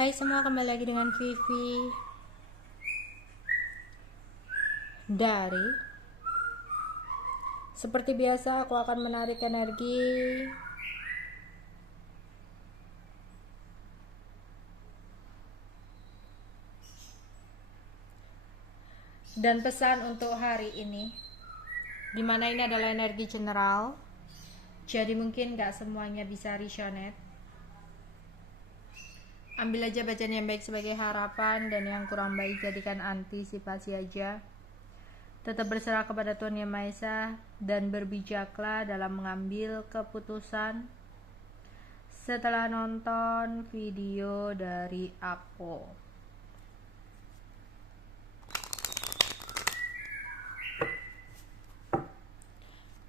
Hai semua, kembali lagi dengan Vivi dari seperti biasa aku akan menarik energi dan pesan untuk hari ini, dimana ini adalah energi general, jadi mungkin gak semuanya bisa resonate. Ambil aja bacaan yang baik sebagai harapan, dan yang kurang baik jadikan antisipasi aja. Tetap berserah kepada Tuhan Yang Maha Esa dan berbijaklah dalam mengambil keputusan setelah nonton video dari aku.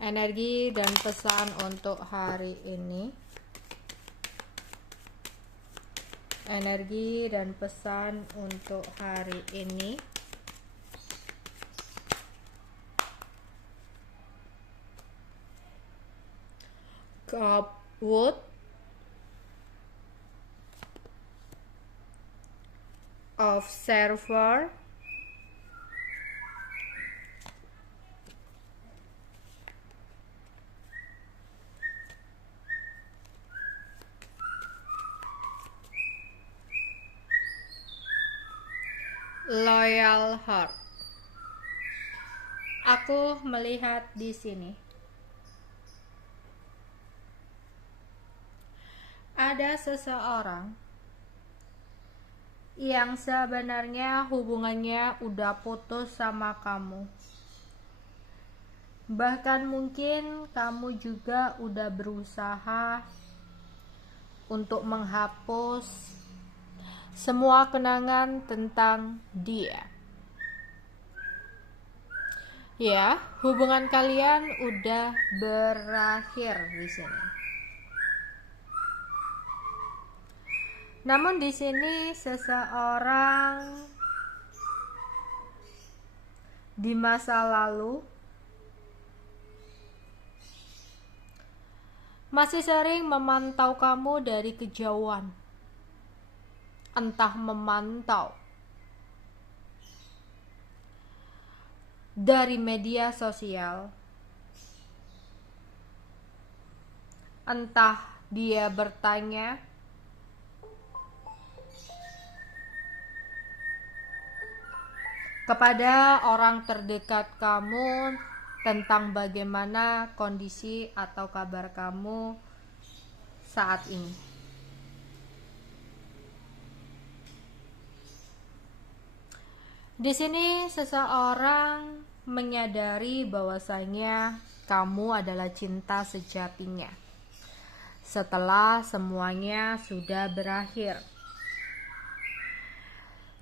Energi dan pesan untuk hari ini. Energi dan pesan untuk hari ini. Copwood Observer, Loyal Heart. Aku melihat di sini ada seseorang yang sebenarnya hubungannya udah putus sama kamu. Bahkan mungkin kamu juga udah berusaha untuk menghapus semua kenangan tentang dia. Ya, hubungan kalian udah berakhir di sini. Namun di sini seseorang di masa lalu masih sering memantau kamu dari kejauhan. Entah memantau dari media sosial, entah dia bertanya kepada orang terdekat kamu tentang bagaimana kondisi atau kabar kamu saat ini. Di sini seseorang menyadari bahwasanya kamu adalah cinta sejatinya setelah semuanya sudah berakhir.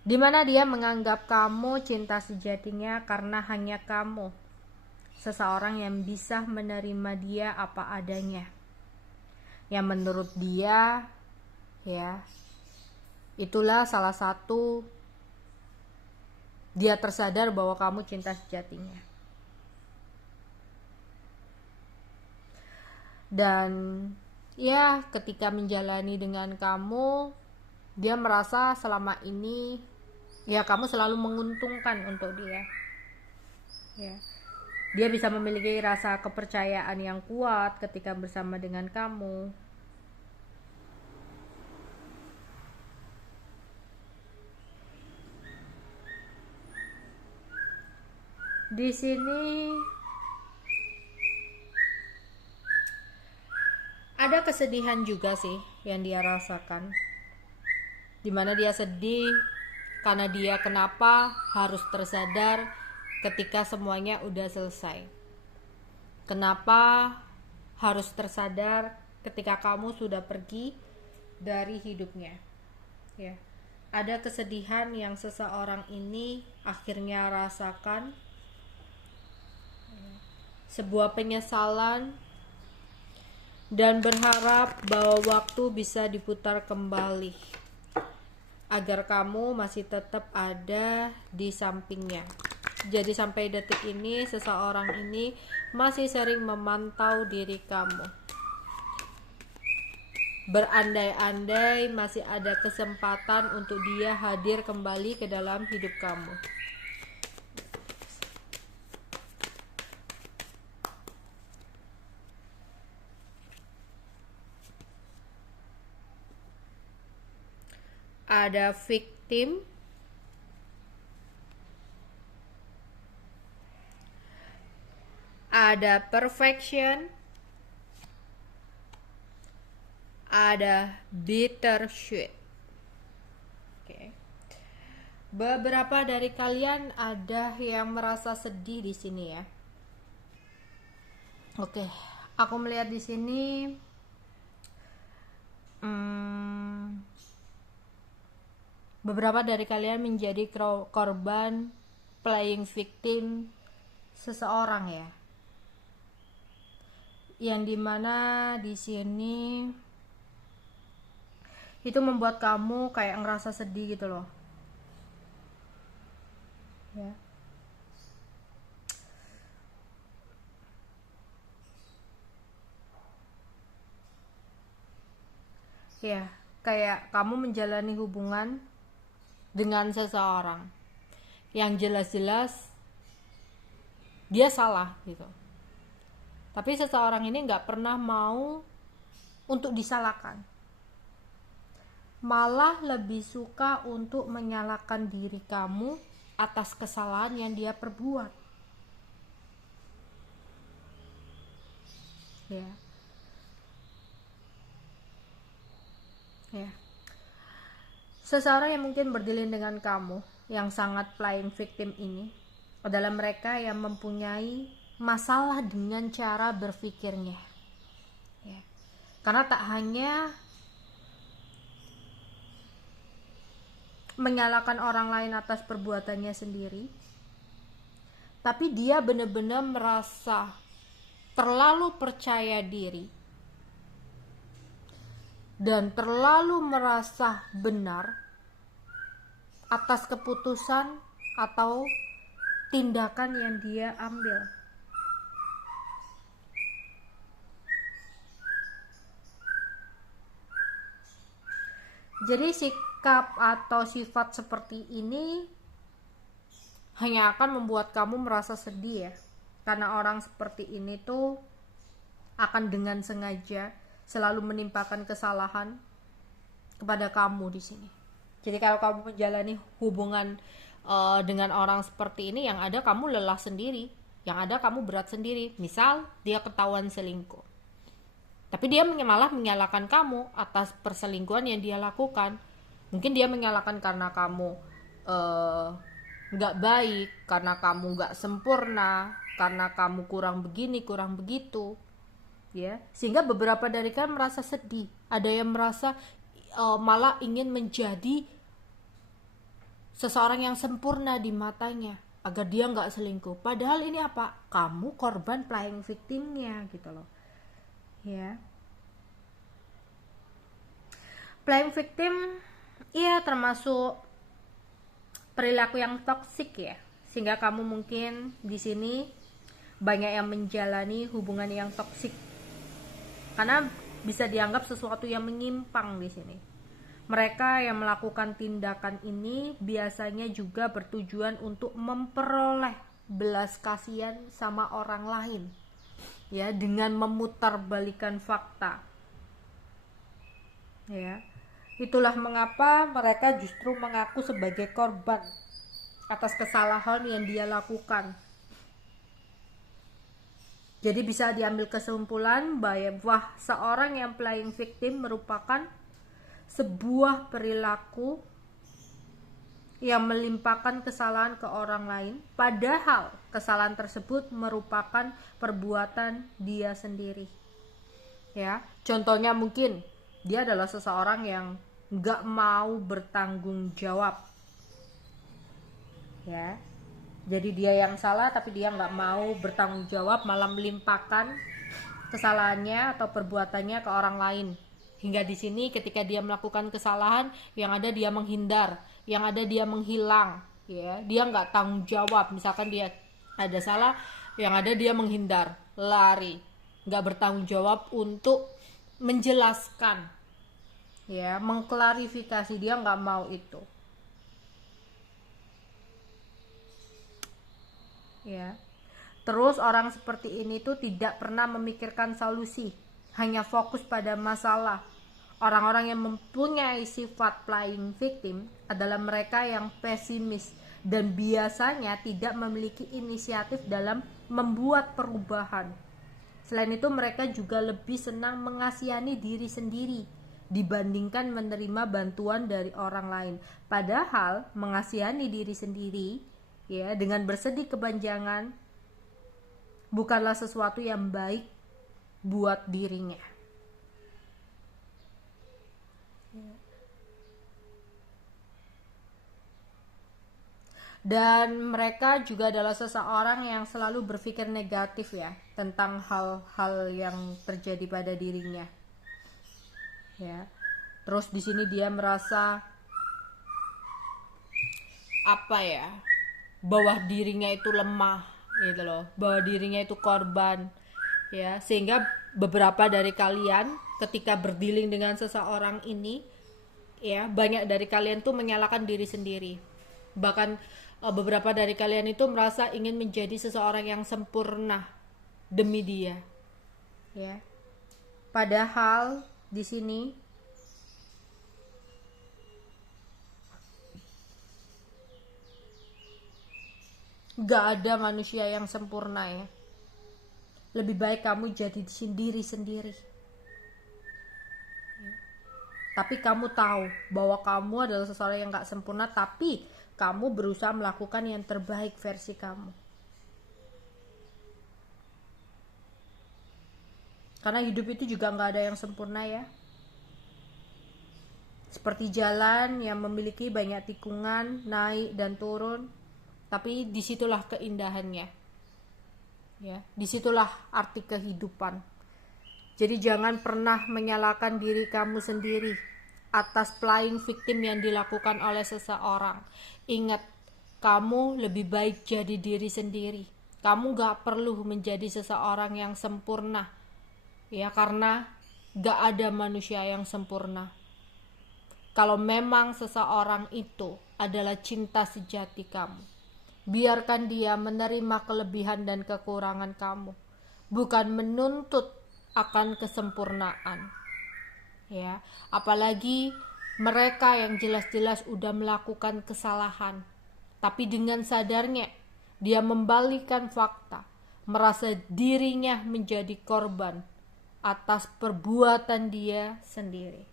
Dimana dia menganggap kamu cinta sejatinya karena hanya kamu seseorang yang bisa menerima dia apa adanya, yang menurut dia, ya, itulah salah satu dia tersadar bahwa kamu cinta sejatinya. Dan ya, ketika menjalani dengan kamu, dia merasa selama ini ya kamu selalu menguntungkan untuk dia. Ya. Dia bisa memiliki rasa kepercayaan yang kuat ketika bersama dengan kamu. Di sini ada kesedihan juga sih yang dia rasakan, dimana dia sedih karena dia kenapa harus tersadar ketika semuanya udah selesai. Kenapa harus tersadar ketika kamu sudah pergi dari hidupnya. Ya, ada kesedihan yang seseorang ini akhirnya rasakan, sebuah penyesalan, dan berharap bahwa waktu bisa diputar kembali agar kamu masih tetap ada di sampingnya. Jadi sampai detik ini seseorang ini masih sering memantau diri kamu. berandai-andai masih ada kesempatan untuk dia hadir kembali ke dalam hidup kamu. Ada victim, ada perfection, ada bittersweet. Oke. Beberapa dari kalian ada yang merasa sedih di sini ya. Oke, aku melihat di sini beberapa dari kalian menjadi korban playing victim seseorang ya. Yang dimana di sini itu membuat kamu kayak ngerasa sedih gitu loh. Ya. Ya, kayak kamu menjalani hubungan dengan seseorang yang jelas-jelas dia salah gitu. Tapi seseorang ini nggak pernah mau untuk disalahkan. Malah lebih suka untuk menyalahkan diri kamu atas kesalahan yang dia perbuat. Ya. Ya. Seseorang yang mungkin berdilin dengan kamu yang sangat playing victim ini adalah mereka yang mempunyai masalah dengan cara berpikirnya. Ya. Karena tak hanya menyalahkan orang lain atas perbuatannya sendiri, tapi dia benar-benar merasa terlalu percaya diri dan terlalu merasa benar atas keputusan atau tindakan yang dia ambil. Jadi sikap atau sifat seperti ini hanya akan membuat kamu merasa sedih ya. Karena orang seperti ini tuh akan dengan sengaja selalu menimpakan kesalahan kepada kamu di sini. Jadi kalau kamu menjalani hubungan dengan orang seperti ini, yang ada kamu lelah sendiri, yang ada kamu berat sendiri. Misal dia ketahuan selingkuh, tapi dia malah menyalahkan kamu atas perselingkuhan yang dia lakukan. Mungkin dia menyalahkan karena kamu gak baik, karena kamu gak sempurna, karena kamu kurang begini, kurang begitu, ya. Sehingga beberapa dari kalian merasa sedih. Ada yang merasa malah ingin menjadi seseorang yang sempurna di matanya agar dia gak selingkuh. Padahal ini apa? Kamu korban playing victimnya gitu loh. Ya, playing victim ya termasuk perilaku yang toksik ya, sehingga kamu mungkin di sini banyak yang menjalani hubungan yang toksik karena bisa dianggap sesuatu yang menyimpang di sini. Mereka yang melakukan tindakan ini biasanya juga bertujuan untuk memperoleh belas kasihan sama orang lain. Ya, dengan memutarbalikan fakta. Ya. Itulah mengapa mereka justru mengaku sebagai korban atas kesalahan yang dia lakukan. Jadi bisa diambil kesimpulan bahwa seorang yang playing victim merupakan sebuah perilaku yang melimpahkan kesalahan ke orang lain, padahal kesalahan tersebut merupakan perbuatan dia sendiri. Ya, contohnya mungkin dia adalah seseorang yang nggak mau bertanggung jawab. Ya, jadi dia yang salah, tapi dia nggak mau bertanggung jawab, malah melimpahkan kesalahannya atau perbuatannya ke orang lain. Hingga di sini ketika dia melakukan kesalahan, yang ada dia menghindar, yang ada dia menghilang, ya, dia nggak tanggung jawab. Misalkan dia ada salah, yang ada dia menghindar, lari, nggak bertanggung jawab untuk menjelaskan ya, mengklarifikasi. Dia nggak mau itu, ya. Terus orang seperti ini tuh tidak pernah memikirkan solusi, hanya fokus pada masalah. Orang-orang yang mempunyai sifat playing victim adalah mereka yang pesimis dan biasanya tidak memiliki inisiatif dalam membuat perubahan. Selain itu, mereka juga lebih senang mengasihani diri sendiri dibandingkan menerima bantuan dari orang lain. Padahal mengasihani diri sendiri, ya, dengan bersedih kepanjangan bukanlah sesuatu yang baik buat dirinya. Dan mereka juga adalah seseorang yang selalu berpikir negatif, ya, tentang hal-hal yang terjadi pada dirinya, ya. Terus di sini dia merasa bahwa dirinya itu lemah, gitu loh, bahwa dirinya itu korban, ya. Sehingga beberapa dari kalian ketika berdealing dengan seseorang ini, ya, banyak dari kalian tuh menyalahkan diri sendiri. Bahkan beberapa dari kalian itu merasa ingin menjadi seseorang yang sempurna demi dia, ya. Padahal di sini gak ada manusia yang sempurna, ya. Lebih baik kamu jadi diri sendiri, tapi kamu tahu bahwa kamu adalah seseorang yang gak sempurna, tapi kamu berusaha melakukan yang terbaik versi kamu. Karena hidup itu juga gak ada yang sempurna, ya. Seperti jalan yang memiliki banyak tikungan, naik dan turun, tapi disitulah keindahannya, ya. Disitulah arti kehidupan. Jadi jangan pernah menyalahkan diri kamu sendiri atas playing victim yang dilakukan oleh seseorang. Ingat, kamu lebih baik jadi diri sendiri. Kamu gak perlu menjadi seseorang yang sempurna, ya, karena gak ada manusia yang sempurna. Kalau memang seseorang itu adalah cinta sejati kamu, biarkan dia menerima kelebihan dan kekurangan kamu, bukan menuntut akan kesempurnaan, ya. Apalagi mereka yang jelas-jelas udah melakukan kesalahan, tapi dengan sadarnya dia membalikkan fakta, merasa dirinya menjadi korban atas perbuatan dia sendiri.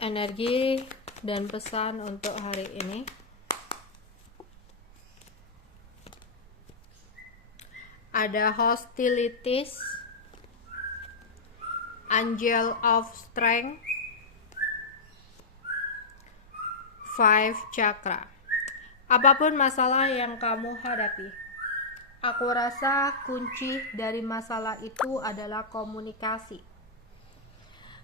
Energi dan pesan untuk hari ini. Ada hostilities, angel of strength, 5 chakra. Apapun masalah yang kamu hadapi, aku rasa kunci dari masalah itu adalah komunikasi.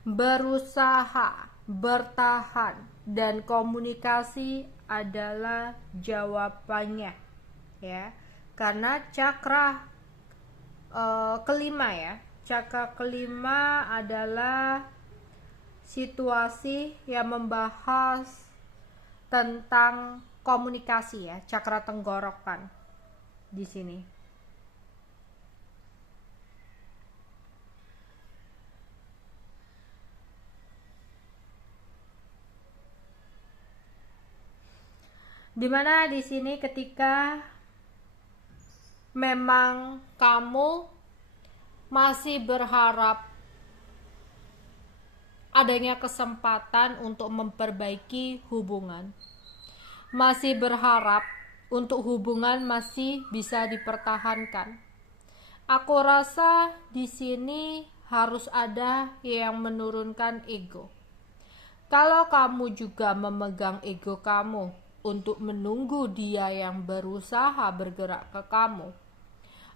Berusaha bertahan, dan komunikasi adalah jawabannya, ya. Karena cakra kelima, ya, cakra kelima adalah situasi yang membahas tentang komunikasi, ya, cakra tenggorokan di sini. Dimana di sini ketika memang kamu masih berharap adanya kesempatan untuk memperbaiki hubungan, masih berharap untuk hubungan masih bisa dipertahankan, aku rasa di sini harus ada yang menurunkan ego. Kalau kamu juga memegang ego kamu untuk menunggu dia yang berusaha bergerak ke kamu,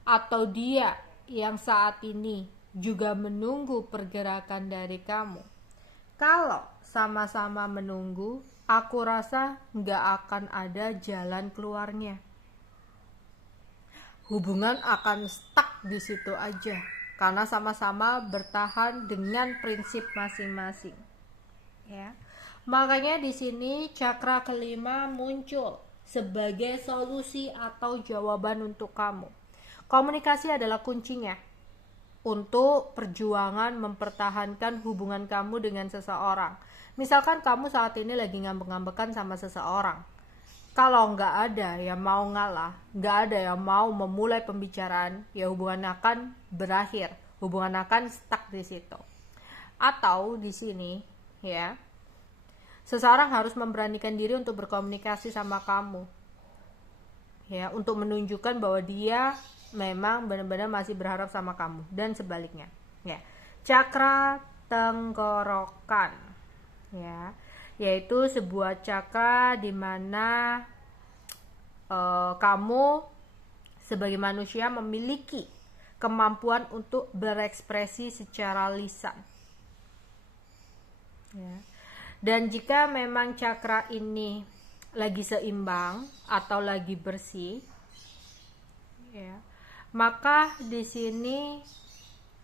atau dia yang saat ini juga menunggu pergerakan dari kamu, kalau sama-sama menunggu, aku rasa nggak akan ada jalan keluarnya. Hubungan akan stuck di situ aja karena sama-sama bertahan dengan prinsip masing-masing. Ya. Makanya di sini cakra kelima muncul sebagai solusi atau jawaban untuk kamu. Komunikasi adalah kuncinya untuk perjuangan mempertahankan hubungan kamu dengan seseorang. Misalkan kamu saat ini lagi ngambek-ngambekan sama seseorang. Kalau nggak ada yang mau ngalah, nggak ada yang mau memulai pembicaraan, ya hubungan akan berakhir, hubungan akan stuck di situ. Atau di sini, ya, seseorang harus memberanikan diri untuk berkomunikasi sama kamu, ya, untuk menunjukkan bahwa dia memang benar-benar masih berharap sama kamu dan sebaliknya. Ya, cakra tenggorokan, ya, yaitu sebuah cakra di mana kamu sebagai manusia memiliki kemampuan untuk berekspresi secara lisan. Ya. Dan jika memang cakra ini lagi seimbang atau lagi bersih, ya, maka di sini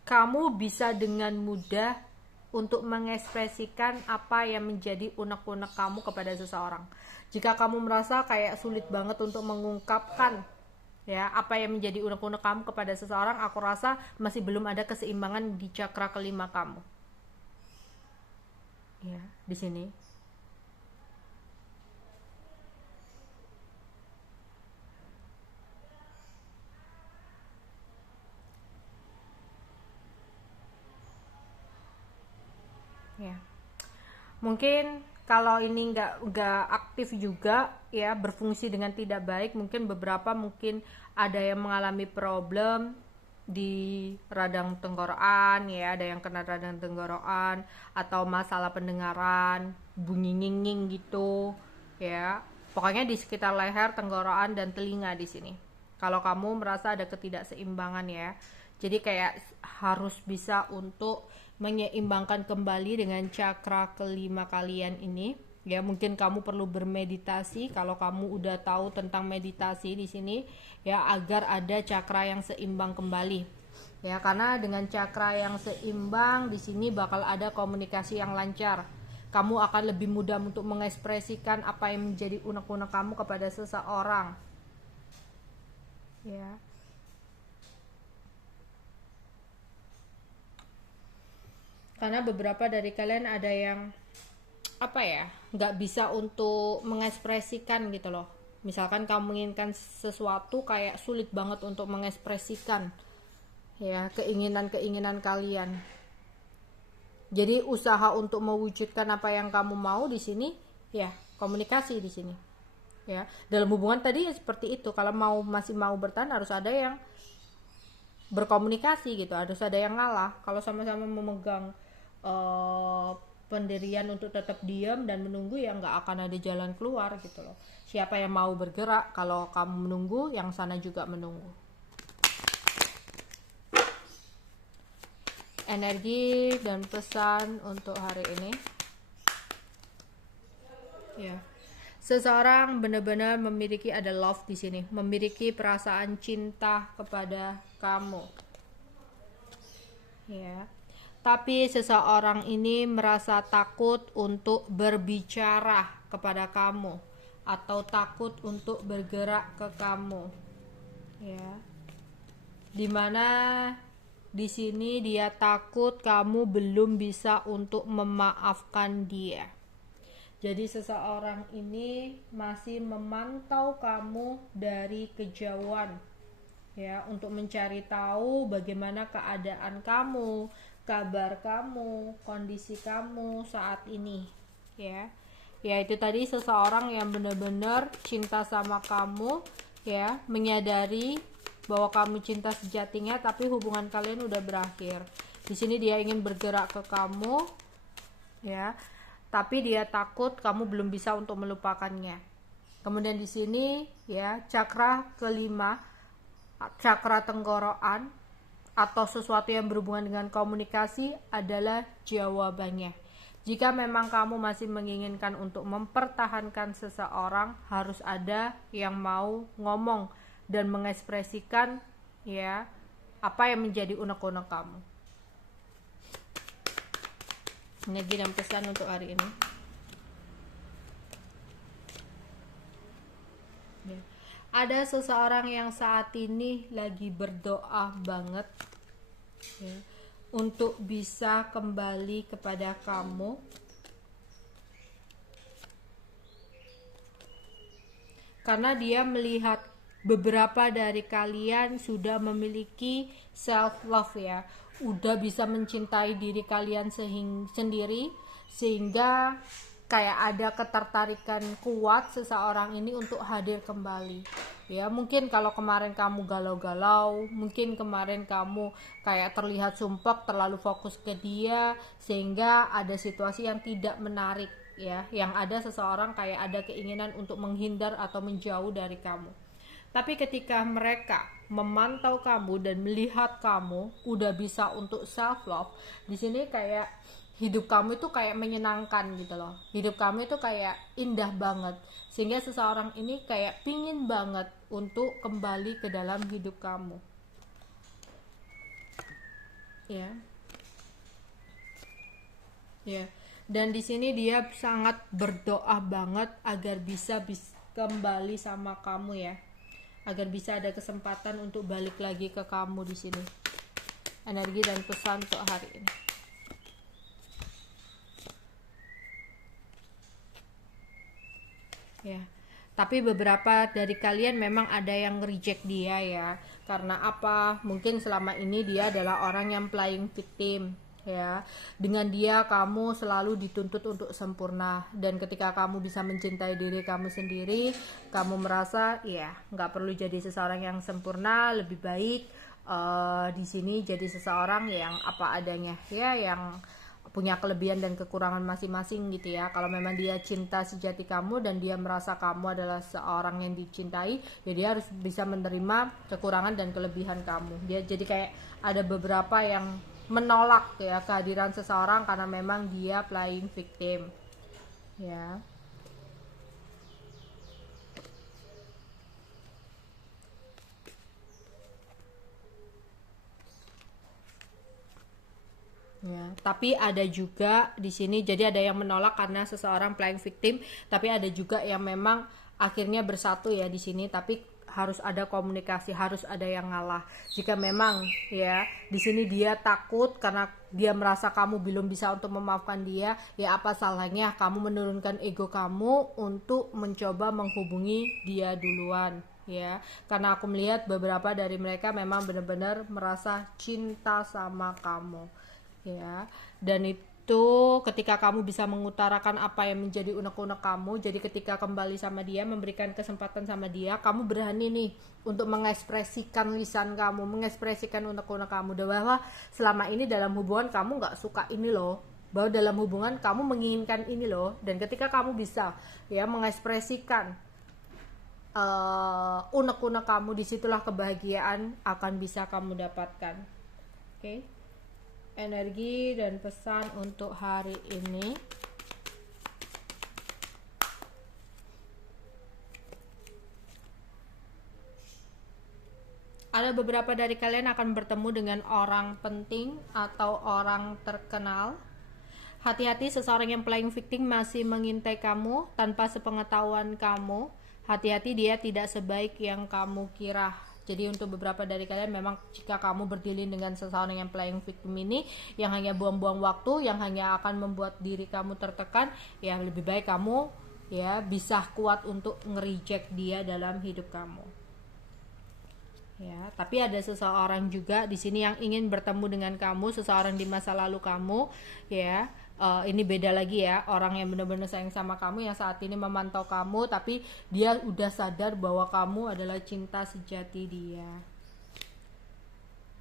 kamu bisa dengan mudah untuk mengekspresikan apa yang menjadi unek-unek kamu kepada seseorang. Jika kamu merasa kayak sulit banget untuk mengungkapkan, ya, apa yang menjadi unek-unek kamu kepada seseorang, aku rasa masih belum ada keseimbangan di cakra kelima kamu. Ya, di sini. Ya, mungkin kalau ini nggak aktif juga, ya, berfungsi dengan tidak baik, mungkin beberapa mungkin ada yang mengalami problem di radang tenggorokan, ya, ada yang kena radang tenggorokan atau masalah pendengaran, bunyi nging gitu, ya, pokoknya di sekitar leher, tenggorokan dan telinga di sini. Kalau kamu merasa ada ketidakseimbangan, ya, jadi kayak harus bisa untuk menyeimbangkan kembali dengan cakra kelima kalian ini, ya. Mungkin kamu perlu bermeditasi kalau kamu udah tahu tentang meditasi di sini, ya, agar ada cakra yang seimbang kembali, ya, karena dengan cakra yang seimbang di sini bakal ada komunikasi yang lancar. Kamu akan lebih mudah untuk mengekspresikan apa yang menjadi unek-unek kamu kepada seseorang, ya. Karena beberapa dari kalian ada yang apa ya, nggak bisa untuk mengekspresikan gitu loh. Misalkan kamu menginginkan sesuatu, kayak sulit banget untuk mengekspresikan, ya, keinginan kalian. Jadi usaha untuk mewujudkan apa yang kamu mau di sini, ya, komunikasi di sini, ya. Dalam hubungan tadi ya seperti itu, kalau masih mau bertahan harus ada yang berkomunikasi gitu, harus ada yang ngalah. Kalau sama-sama memegang pendirian untuk tetap diam dan menunggu, ya nggak akan ada jalan keluar gitu loh. Siapa yang mau bergerak kalau kamu menunggu, yang sana juga menunggu. Energi dan pesan untuk hari ini, ya, seseorang benar-benar memiliki, ada love di sini, memiliki perasaan cinta kepada kamu, ya. Tapi seseorang ini merasa takut untuk berbicara kepada kamu atau takut untuk bergerak ke kamu, ya. Dimana di sini dia takut kamu belum bisa untuk memaafkan dia. Jadi seseorang ini masih memantau kamu dari kejauhan, ya, untuk mencari tahu bagaimana keadaan kamu, kabar kamu, kondisi kamu saat ini, ya. Ya, itu tadi seseorang yang benar-benar cinta sama kamu, ya, menyadari bahwa kamu cinta sejatinya, tapi hubungan kalian udah berakhir. Di sini dia ingin bergerak ke kamu, ya, tapi dia takut kamu belum bisa untuk melupakannya. Kemudian di sini, ya, cakra kelima, cakra tenggorokan atau sesuatu yang berhubungan dengan komunikasi adalah jawabannya. Jika memang kamu masih menginginkan untuk mempertahankan seseorang, harus ada yang mau ngomong dan mengekspresikan ya apa yang menjadi unek-unek kamu. Energi dan pesan untuk hari ini. Ya. Ada seseorang yang saat ini lagi berdoa banget ya, untuk bisa kembali kepada kamu. Karena dia melihat beberapa dari kalian sudah memiliki self love ya, udah bisa mencintai diri kalian sendiri, sehingga kayak ada ketertarikan kuat seseorang ini untuk hadir kembali ya. Mungkin kalau kemarin kamu galau-galau, mungkin kemarin kamu kayak terlihat sumpek, terlalu fokus ke dia, sehingga ada situasi yang tidak menarik ya, yang ada seseorang kayak ada keinginan untuk menghindar atau menjauh dari kamu. Tapi ketika mereka memantau kamu dan melihat kamu udah bisa untuk self love, di sini kayak hidup kamu itu kayak menyenangkan gitu loh. Hidup kamu itu kayak indah banget, sehingga seseorang ini kayak pingin banget untuk kembali ke dalam hidup kamu ya. Ya. Dan di sini dia sangat berdoa banget agar bisa kembali sama kamu ya, agar bisa ada kesempatan untuk balik lagi ke kamu di sini. Energi dan pesan untuk hari ini. Ya, tapi beberapa dari kalian memang ada yang reject dia ya. Karena apa? Mungkin selama ini dia adalah orang yang playing victim ya. Dengan dia kamu selalu dituntut untuk sempurna, dan ketika kamu bisa mencintai diri kamu sendiri, kamu merasa ya nggak perlu jadi seseorang yang sempurna, lebih baik di sini jadi seseorang yang apa adanya ya, yang punya kelebihan dan kekurangan masing-masing gitu ya. Kalau memang dia cinta sejati kamu dan dia merasa kamu adalah seorang yang dicintai, ya dia harus bisa menerima kekurangan dan kelebihan kamu. Dia jadi kayak ada beberapa yang menolak ya kehadiran seseorang karena memang dia playing victim ya. Ya, tapi ada juga di sini, jadi ada yang menolak karena seseorang playing victim, tapi ada juga yang memang akhirnya bersatu ya di sini, tapi harus ada komunikasi, harus ada yang ngalah. Jika memang ya di sini dia takut karena dia merasa kamu belum bisa untuk memaafkan dia, ya apa salahnya kamu menurunkan ego kamu untuk mencoba menghubungi dia duluan ya. Karena aku melihat beberapa dari mereka memang benar-benar merasa cinta sama kamu ya. Dan itu ketika kamu bisa mengutarakan apa yang menjadi unek-unek kamu, jadi ketika kembali sama dia, memberikan kesempatan sama dia, kamu berani nih untuk mengekspresikan lisan kamu, mengekspresikan unek-unek kamu, bahwa selama ini dalam hubungan kamu gak suka ini loh, bahwa dalam hubungan kamu menginginkan ini loh. Dan ketika kamu bisa ya mengekspresikan unek-unek kamu, disitulah kebahagiaan akan bisa kamu dapatkan. Oke. Energi dan pesan untuk hari ini. Ada beberapa dari kalian akan bertemu dengan orang penting atau orang terkenal. Hati-hati, seseorang yang playing victim masih mengintai kamu tanpa sepengetahuan kamu. Hati-hati, dia tidak sebaik yang kamu kira. Jadi untuk beberapa dari kalian memang jika kamu berdilin dengan seseorang yang playing victim ini, yang hanya buang-buang waktu, yang hanya akan membuat diri kamu tertekan, ya lebih baik kamu ya bisa kuat untuk nge-reject dia dalam hidup kamu. Ya, tapi ada seseorang juga di sini yang ingin bertemu dengan kamu, seseorang di masa lalu kamu ya. Ini beda lagi ya, orang yang benar-benar sayang sama kamu, yang saat ini memantau kamu, tapi dia udah sadar bahwa kamu adalah cinta sejati dia.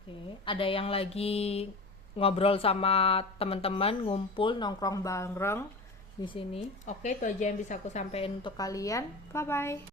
Oke, ada yang lagi ngobrol sama teman-teman, ngumpul nongkrong bareng di sini. Oke, itu aja yang bisa aku sampaikan untuk kalian. Bye bye.